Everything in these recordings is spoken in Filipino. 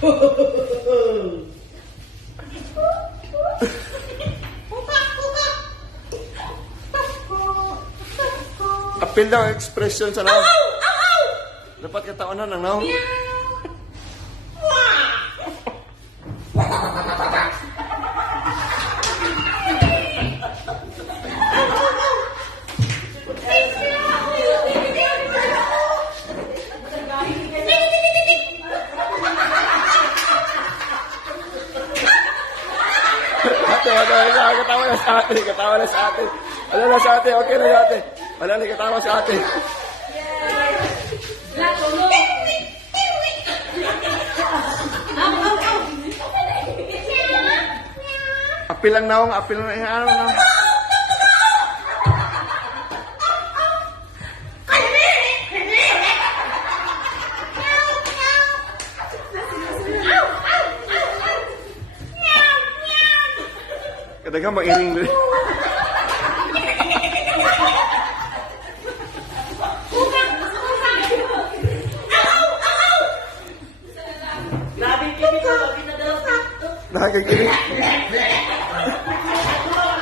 Apil daw expression sa naong. Dapat kataonan ng naong. Katawa na sa ate, katawa na sa ate. Wala na sa ate, okay na sa ate. Wala na katawa sa ate. Apil lang naong, apil lang ano na. Kadagang mag-iring doon. Nakakikinig.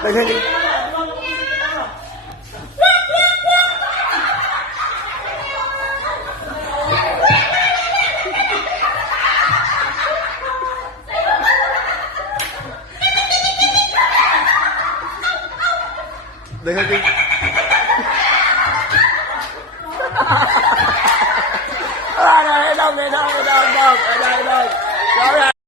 Nakakikinig. Nakakikinig. Ah, no, no, no, no, no, no, no, no, no. Sorry.